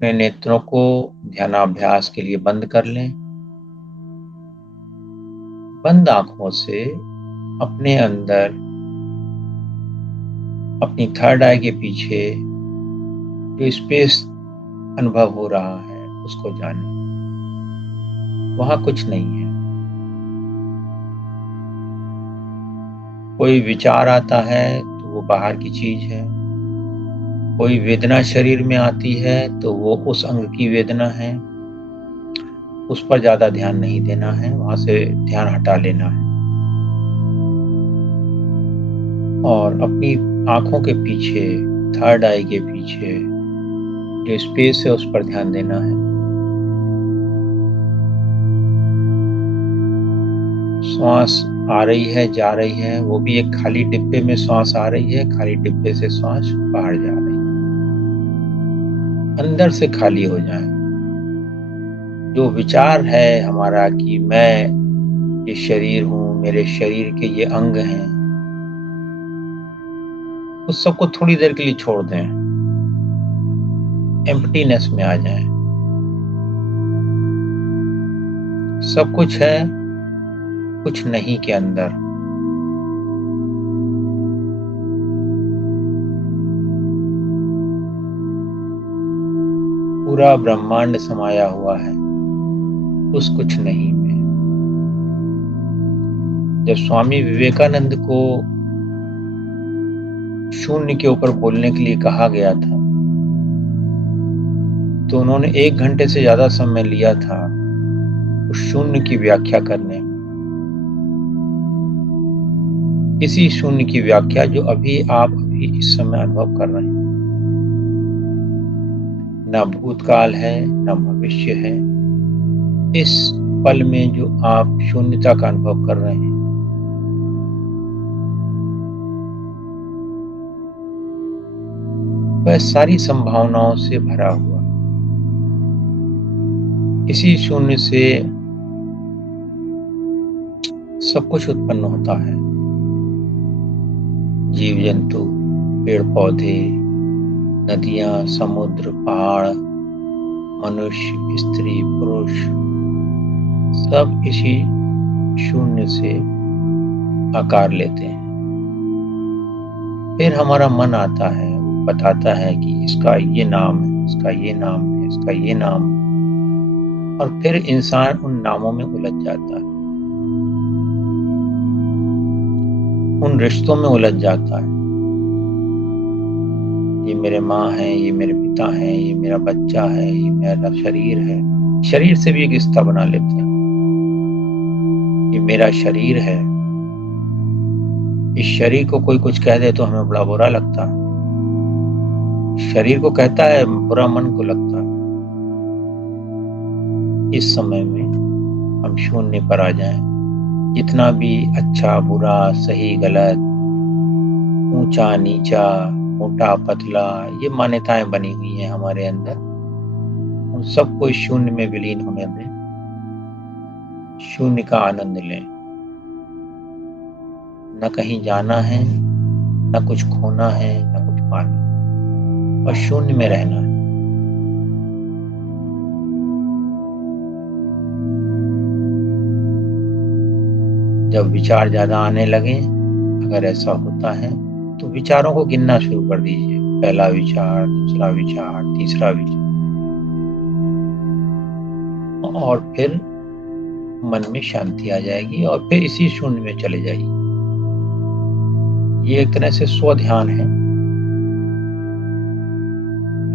अपने नेत्रों को ध्यानाभ्यास के लिए बंद कर लें। बंद आंखों से अपने अंदर, अपनी थर्ड आई के पीछे जो स्पेस अनुभव हो रहा है उसको जानें। वहां कुछ नहीं है। कोई विचार आता है तो वो बाहर की चीज है। कोई वेदना शरीर में आती है तो वो उस अंग की वेदना है। उस पर ज्यादा ध्यान नहीं देना है, वहां से ध्यान हटा लेना है और अपनी आंखों के पीछे, थर्ड आई के पीछे जो स्पेस है उस पर ध्यान देना है। श्वास आ रही है, जा रही है, वो भी एक खाली डिब्बे में श्वास आ रही है, खाली डिब्बे से श्वास बाहर जा रही है। अंदर से खाली हो जाए। जो विचार है हमारा कि मैं ये शरीर हूं, मेरे शरीर के ये अंग हैं, उस सबको थोड़ी देर के लिए छोड़ दें। एम्प्टीनेस में आ जाएं। सब कुछ है, कुछ नहीं के अंदर। पूरा ब्रह्मांड समाया हुआ है उस कुछ नहीं में। जब स्वामी विवेकानंद को शून्य के ऊपर बोलने के लिए कहा गया था तो उन्होंने 1 घंटे से ज्यादा समय लिया था उस शून्य की व्याख्या करने में। इसी शून्य की व्याख्या जो आप अभी इस समय अनुभव कर रहे हैं। न भूतकाल है, न भविष्य है। इस पल में जो आप शून्यता का अनुभव कर रहे हैं, वह सारी संभावनाओं से भरा हुआ। इसी शून्य से सब कुछ उत्पन्न होता है। जीव जंतु, पेड़ पौधे, नदियां, समुद्र, पहाड़, मनुष्य, स्त्री, पुरुष, सब इसी शून्य से आकार लेते हैं। फिर हमारा मन आता है, बताता है कि इसका ये नाम है, इसका ये नाम है, इसका ये नाम है, और फिर इंसान उन नामों में उलझ जाता है, उन रिश्तों में उलझ जाता है। ये मेरे माँ है, ये मेरे पिता है, ये मेरा बच्चा है, ये मेरा शरीर है। शरीर से भी एक रिश्ता बना लेते हैं। ये मेरा शरीर है। इस शरीर को कोई कुछ कह दे तो हमें बड़ा बुरा लगता है। शरीर को कहता है, बुरा मन को लगता है। इस समय में हम शून्य पर आ जाएं। जितना भी अच्छा बुरा, सही गलत, ऊंचा नीचा, मोटा पतला, ये मान्यताएं बनी हुई हैं हमारे अंदर, उन सबको शून्य में विलीन होने दें। शून्य का आनंद लें। न कहीं जाना है, न कुछ खोना है, न कुछ पाना, और शून्य में रहना है। जब विचार ज्यादा आने लगे, अगर ऐसा होता है तो विचारों को गिनना शुरू कर दीजिए। पहला विचार, दूसरा विचार, तीसरा विचार, और फिर मन में शांति आ जाएगी और फिर इसी शून्य में चले जाइए। ये एक तरह से स्व ध्यान है।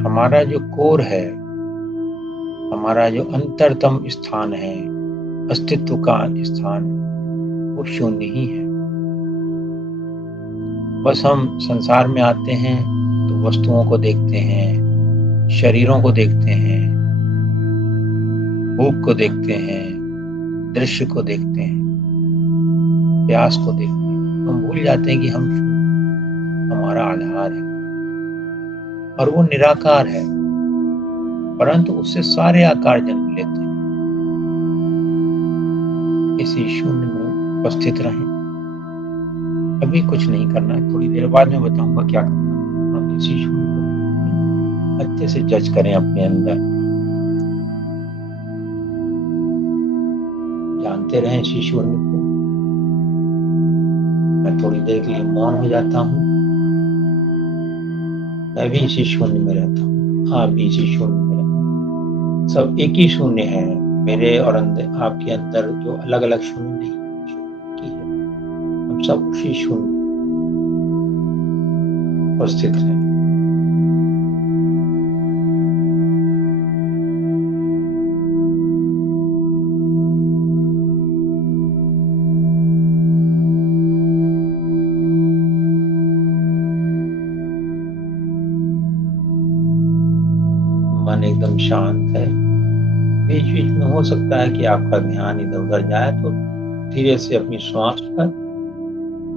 हमारा जो कोर है, हमारा जो अंतरतम स्थान है, अस्तित्व का स्थान, वो शून्य ही है। बस हम संसार में आते हैं तो वस्तुओं को देखते हैं, शरीरों को देखते हैं, भूख को देखते हैं, दृश्य को देखते हैं, प्यास को देखते हैं। हम भूल जाते हैं कि हम हमारा आधार है और वो निराकार है, परंतु उससे सारे आकार जन्म लेते हैं। इसी शून्य में उपस्थित रहें। अभी कुछ नहीं करना है, थोड़ी देर बाद में बताऊंगा क्या करना है। इसी शून्य को अच्छे से जज करें अपने अंदर, जानते रहें इसी शून्य को। मैं थोड़ी देर के लिए मौन हो जाता हूँ। मैं भी इसी शून्य में रहता हूँ, आप भी इसी शून्य में रहें। सब एक ही शून्य है, मेरे और अंदर, आपके अंदर जो अलग अलग शून्य नहीं, शून्य की है। हम सब उसी शून्य पर स्थित हैं। मन एकदम शांत है। बीच बीच में हो सकता है कि आपका ध्यान इधर उधर जाए, तो धीरे से अपनी श्वास पर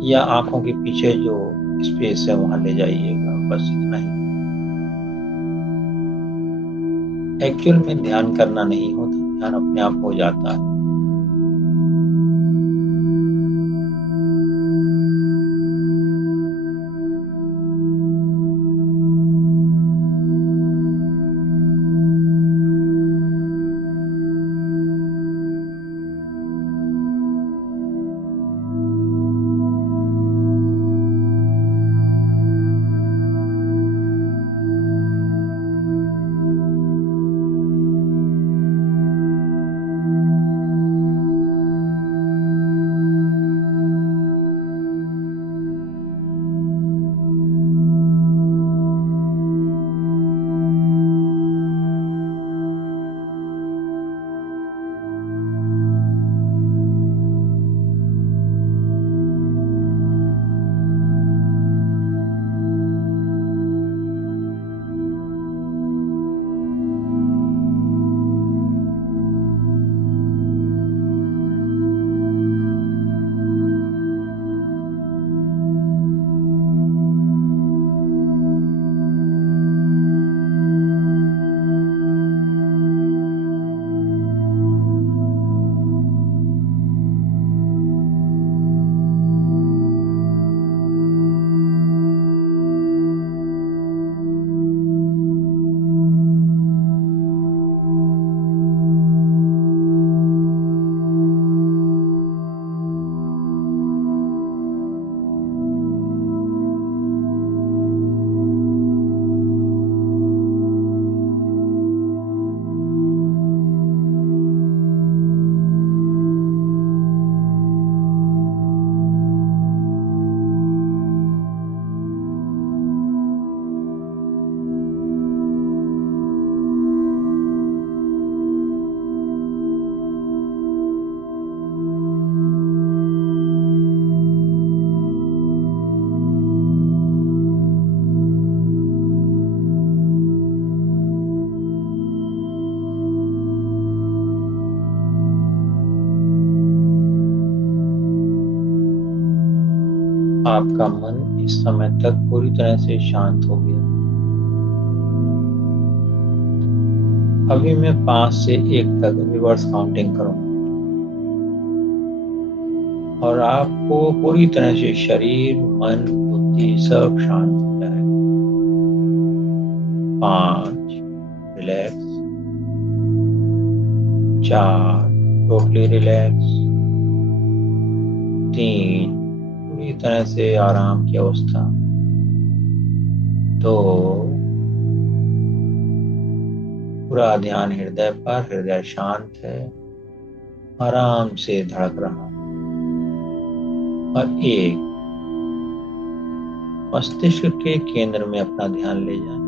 या आंखों के पीछे जो स्पेस है वहां ले जाइएगा, बस इतना ही। एक्चुअल में ध्यान करना नहीं होता, ध्यान अपने आप हो जाता है। आपका मन इस समय तक पूरी तरह से शांत हो गया। अभी मैं 5 से 1 तक रिवर्स काउंटिंग करूंगा और आपको पूरी तरह से शरीर, मन, बुद्धि सब शांत हो जाए। 5, रिलैक्स। 4, totally relax. 3, पूरी तरह से आराम की अवस्था। 2, पूरा ध्यान हृदय पर, हृदय शांत है, आराम से धड़क रहा। और 1, मस्तिष्क के केंद्र में अपना ध्यान ले जाए,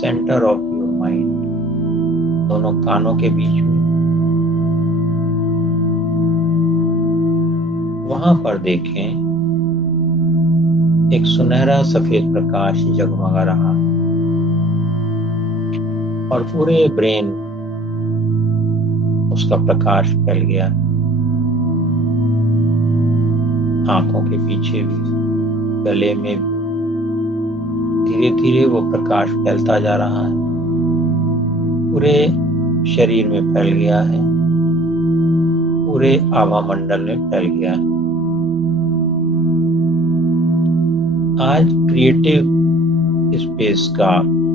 सेंटर ऑफ योर माइंड, दोनों कानों के बीच में। वहां पर देखें एक सुनहरा सफेद प्रकाश जगमगा रहा और पूरे ब्रेन उसका प्रकाश फैल गया, आंखों के पीछे भी, गले में भी। धीरे धीरे वो प्रकाश फैलता जा रहा है, पूरे शरीर में फैल गया है, पूरे आभा मंडल में फैल गया है। आज क्रिएटिव स्पेस का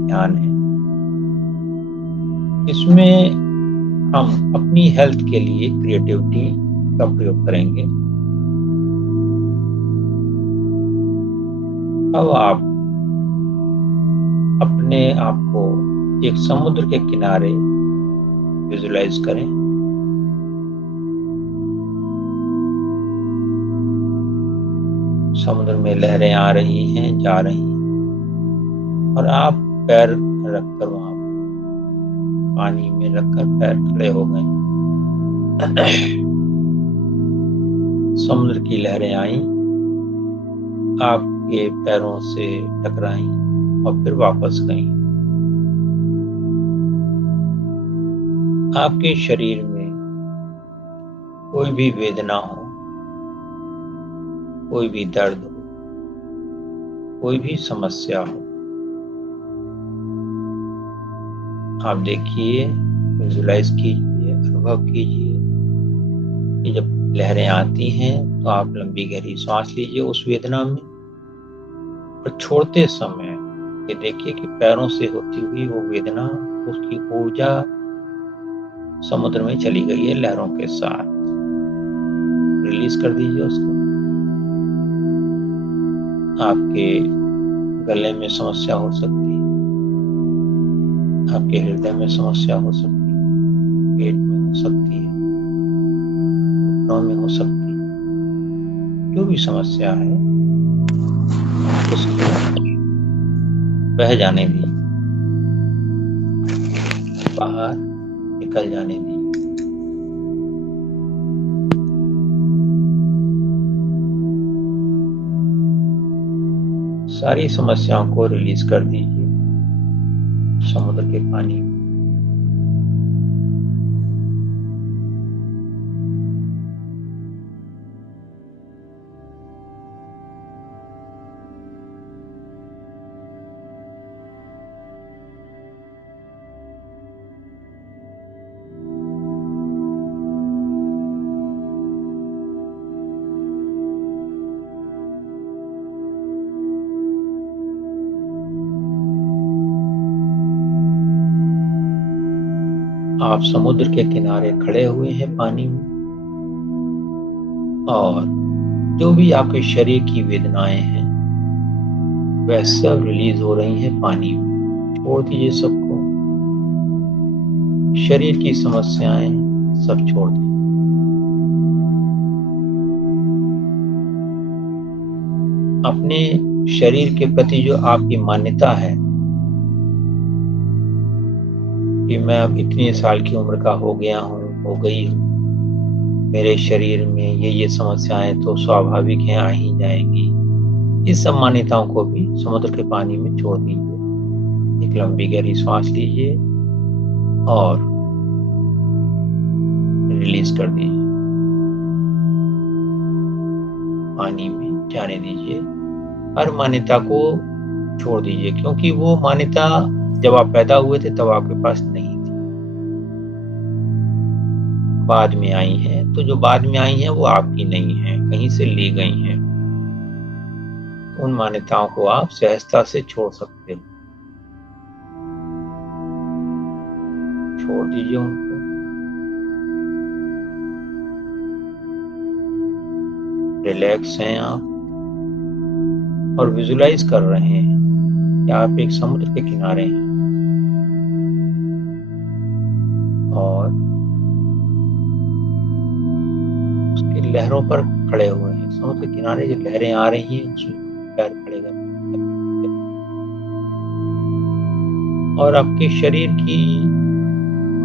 ध्यान है। इसमें हम अपनी हेल्थ के लिए क्रिएटिविटी का प्रयोग करेंगे। अब आप अपने आप को एक समुद्र के किनारे विजुलाइज करें। समुद्र में लहरें आ रही हैं, जा रही हैं, और आप पैर रखकर वहां पानी में रखकर पैर खड़े हो गए। समुद्र की लहरें आईं, आपके पैरों से टकराईं और फिर वापस गईं। आपके शरीर में कोई भी वेदना हो, कोई भी दर्द हो, कोई भी समस्या हो, आप देखिए, विजुलाइज कीजिए, अनुभव कीजिए कि जब लहरें आती हैं तो आप लंबी गहरी सांस लीजिए उस वेदना में, और छोड़ते समय ये देखिए कि पैरों से होती हुई वो वेदना, उसकी ऊर्जा समुद्र में चली गई है लहरों के साथ। रिलीज कर दीजिए उसको। आपके गले में समस्या हो सकती है, आपके हृदय में समस्या हो सकती है, पेट में हो सकती है, घुटनों में हो सकती है। जो भी समस्या है उसको बह जाने दीजिए, बाहर निकल जाने दीजिए। सारी समस्याओं को रिलीज कर दीजिए समुद्र के पानी में। आप समुद्र के किनारे खड़े हुए हैं पानी में, और जो भी आपके शरीर की वेदनाएं हैं वह सब रिलीज हो रही हैं पानी में। छोड़ दीजिए सबको, शरीर की समस्याएं सब छोड़ दीजिए। अपने शरीर के प्रति जो आपकी मान्यता है कि मैं अब इतने साल की उम्र का हो गया हूँ, हो गई हूँ, मेरे शरीर में ये समस्याएं तो स्वाभाविक हैं, आ ही जाएंगी। इस सब मान्यताओं को भी समुद्र के पानी में छोड़ दीजिए। एक लंबी गहरी सांस लीजिए और रिलीज कर दीजिए, पानी में जाने दीजिए। हर मान्यता को छोड़ दीजिए, क्योंकि वो मान्यता जब आप पैदा हुए थे तब आपके पास नहीं थी, बाद में आई हैं। तो जो बाद में आई हैं वो आपकी नहीं है, कहीं से ली गई हैं। उन मान्यताओं को आप सहजता से छोड़ सकते हो। छोड़ दीजिए उनको। रिलैक्स हैं आप और विजुलाइज कर रहे हैं कि आप एक समुद्र के किनारे हैं और उसकी लहरों पर खड़े हुए हैं। समुद्र के किनारे जो लहरें आ रही हैं उसमें पैर खड़े कर, और आपके शरीर की,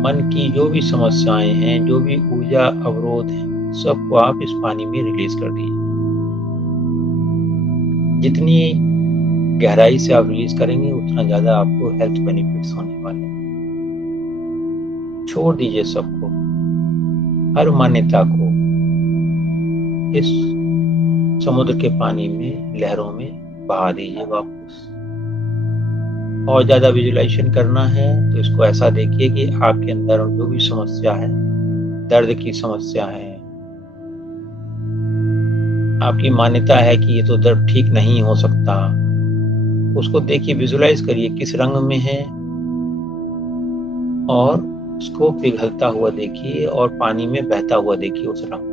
मन की जो भी समस्याएं हैं, जो भी ऊर्जा अवरोध है, सबको आप इस पानी में रिलीज कर दीजिए। जितनी गहराई से आप रिलीज करेंगे उतना ज्यादा आपको हेल्थ बेनिफिट्स होने वाले हैं। छोड़ दीजिए सबको, हर मान्यता को इस समुद्र के पानी में, लहरों में बहा दीजिए वापस। और ज्यादा विजुलाइजेशन करना है तो इसको ऐसा देखिए कि आपके अंदर जो भी समस्या है, दर्द की समस्या है, आपकी मान्यता है कि ये तो दर्द ठीक नहीं हो सकता, उसको देखिए, विजुलाइज करिए किस रंग में है, और उसको पिघलता हुआ देखिए और पानी में बहता हुआ देखिए उस रंग।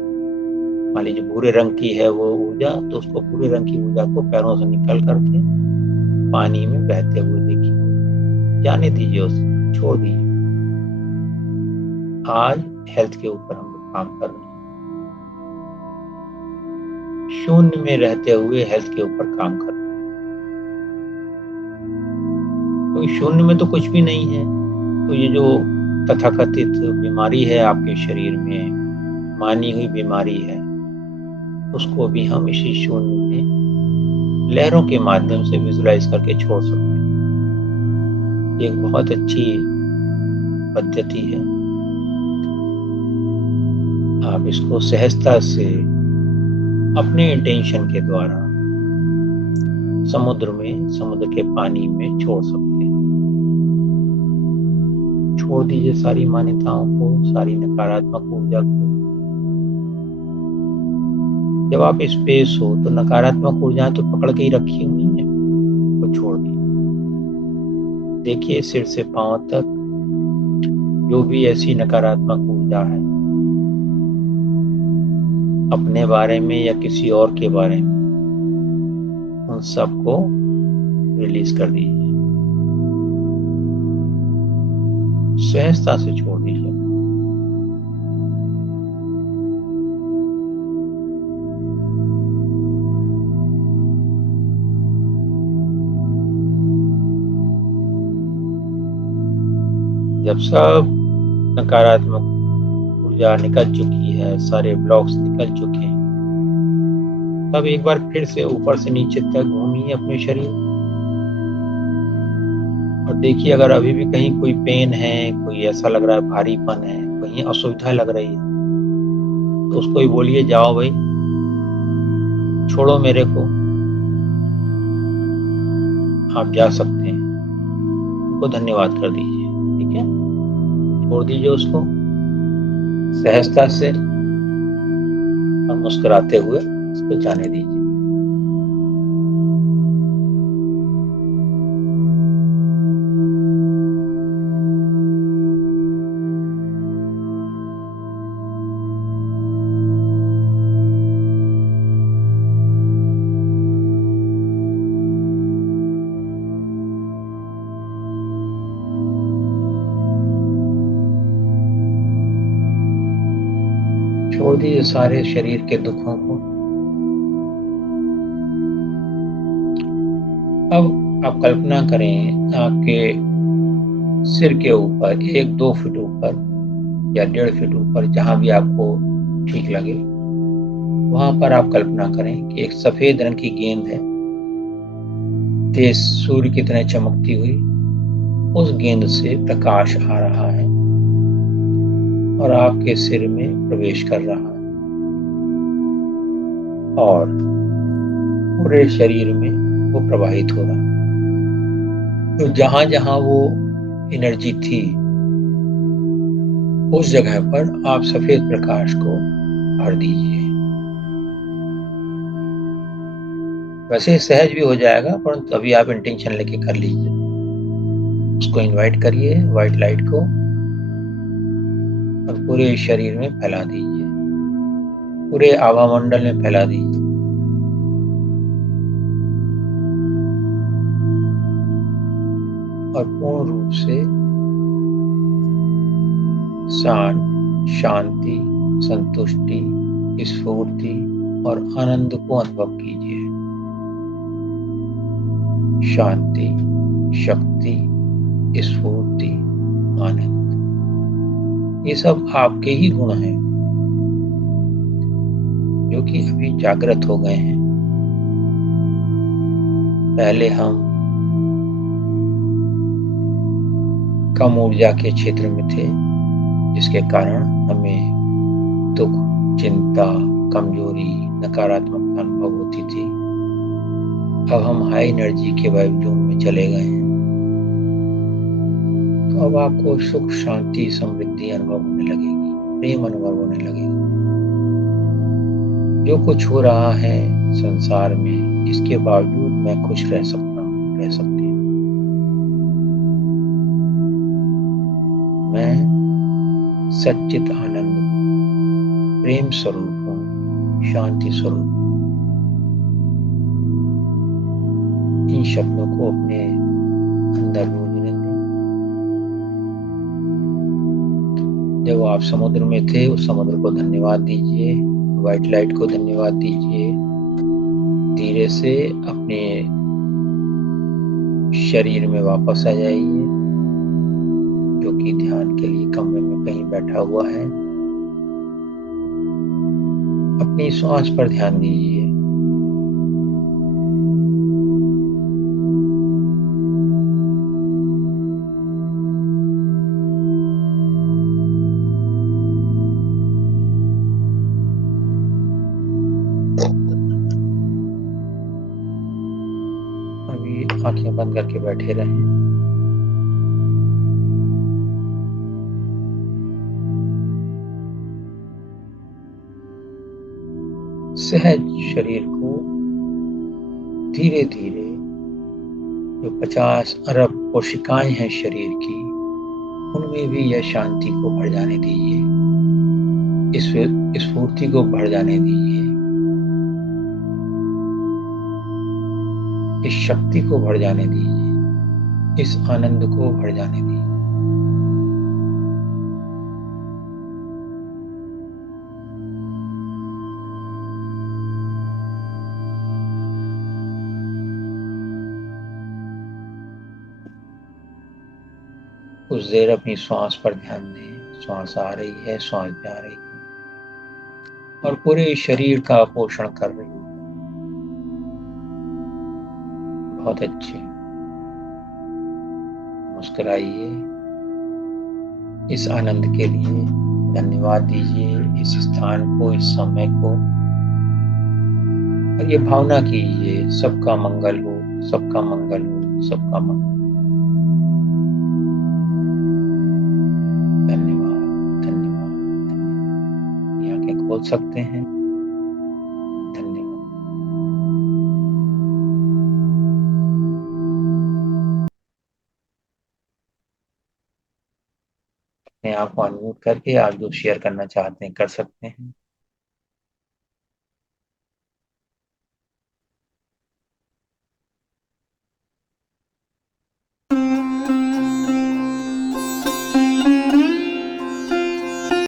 मान लीजिए भूरे रंग की है वो ऊर्जा, तो उसको भूरे रंग की ऊर्जा को पैरों से निकल करके पानी में बहते हुए देखिए। जाने दीजिए, उसे छोड़ दीजिए। आज हेल्थ के ऊपर हम लोग काम कर रहे हैं, शून्य में रहते हुए हेल्थ के ऊपर काम कर रहे हैं, क्योंकि शून्य में तो कुछ भी नहीं है। तो ये जो तथाकथित बीमारी है आपके शरीर में, मानी हुई बीमारी है, उसको भी हम इसी शून्य में लहरों के माध्यम से विजुलाइज करके छोड़ सकते हैं। एक बहुत अच्छी पद्धति है। आप इसको सहजता से अपने इंटेंशन के द्वारा समुद्र के पानी में छोड़ सकते हैं। छोड़ दीजिए सारी मान्यताओं को, सारी नकारात्मक ऊर्जा को। जब आप स्पेस हो तो नकारात्मक ऊर्जाएं तो पकड़ के ही रखी हुई हैं, वो छोड़ दीजिए। देखिए सिर से पांव तक जो भी ऐसी नकारात्मक ऊर्जा है, अपने बारे में या किसी और के बारे में, उन सबको रिलीज कर दीजिए, सहजता से छोड़ दीजिए। जब सब नकारात्मक ऊर्जा निकल चुकी है, सारे ब्लॉक्स निकल चुके हैं, तब एक बार फिर से ऊपर से नीचे तक घूमिए अपने शरीर, और देखिए अगर अभी भी कहीं कोई पेन है, कोई ऐसा लग रहा है भारीपन है, कहीं असुविधा लग रही है, तो उसको ही बोलिए, जाओ भाई, छोड़ो मेरे को, आप जा सकते हैं। उनको धन्यवाद कर दीजिए, ठीक है। छोड़ दीजिए उसको सहजता से और मुस्कुराते हुए उसको जाने दीजिए। छोड़ दीजिए सारे शरीर के दुखों को। अब आप कल्पना करें, आपके सिर के ऊपर 1-2 फीट ऊपर या 1.5 फीट ऊपर, जहां भी आपको ठीक लगे, वहां पर आप कल्पना करें कि एक सफेद रंग की गेंद है, तेज सूर्य की तरह चमकती हुई। उस गेंद से प्रकाश आ रहा है और आपके सिर में प्रवेश कर रहा है और पूरे शरीर में वो प्रवाहित हो रहा है। तो जहां जहां वो एनर्जी थी, उस जगह पर आप सफेद प्रकाश को भर दीजिए। वैसे सहज भी हो जाएगा, परंतु अभी आप इंटेंशन लेके कर लीजिए। उसको इनवाइट करिए, व्हाइट लाइट को, और पूरे शरीर में फैला दीजिए, पूरे आभा मंडल में फैला दीजिए। और पूर्ण रूप से शांति, संतुष्टि, स्फूर्ति और आनंद को अनुभव कीजिए। शांति, शक्ति, स्फूर्ति, आनंद, ये सब आपके ही गुण हैं जो कि अभी जागृत हो गए हैं। पहले हम कम ऊर्जा के क्षेत्र में थे, जिसके कारण हमें दुख, चिंता, कमजोरी, नकारात्मकता अनुभव होती थी। अब हम हाई एनर्जी के वाइब जोन में चले गए हैं, तो अब आपको सुख, शांति, समृद्धि अनुभव होने लगेगी, प्रेम अनुभव होने लगेगा। जो कुछ हो रहा है संसार में, इसके बावजूद मैं खुश रह सकता हूँ, रह सकते हैं। मैं सच्चित आनंद हूँ, प्रेम स्वरूप हूँ, शांति स्वरूप हूँ। इन शब्दों को अपने अंदर गूंजने दें। जब आप समुद्र में थे, उस समुद्र को धन्यवाद दीजिए, व्हाइट लाइट को धन्यवाद दीजिए। धीरे से अपने शरीर में वापस आ जाइए, जो कि ध्यान के लिए कमरे में कहीं बैठा हुआ है। अपनी श्वास पर ध्यान दीजिए। अभी आंखें बंद करके बैठे रहें। सहज शरीर को धीरे धीरे, जो 50 अरब कोशिकाएं हैं शरीर की, उनमें भी यह शांति को भर जाने दीजिए, इस स्फूर्ति को भर जाने दीजिए, इस शक्ति को भर जाने दीजिए, इस आनंद को भर जाने दीजिए। कुछ देर अपनी श्वास पर ध्यान दें। श्वास आ रही है, श्वास जा रही है, और पूरे शरीर का पोषण कर रही है। बहुत अच्छे। मुस्कुराइए। इस आनंद के लिए धन्यवाद दीजिए, इस स्थान को, इस समय को, और ये भावना कीजिए, सबका मंगल हो, सबका मंगल हो, सबका मंगल। धन्यवाद, धन्यवाद, धन्यवाद। ये आंखें खोल सकते हैं। धन्यवाद। अपने आप को अनम्यूट करके आप जो शेयर करना चाहते हैं कर सकते हैं।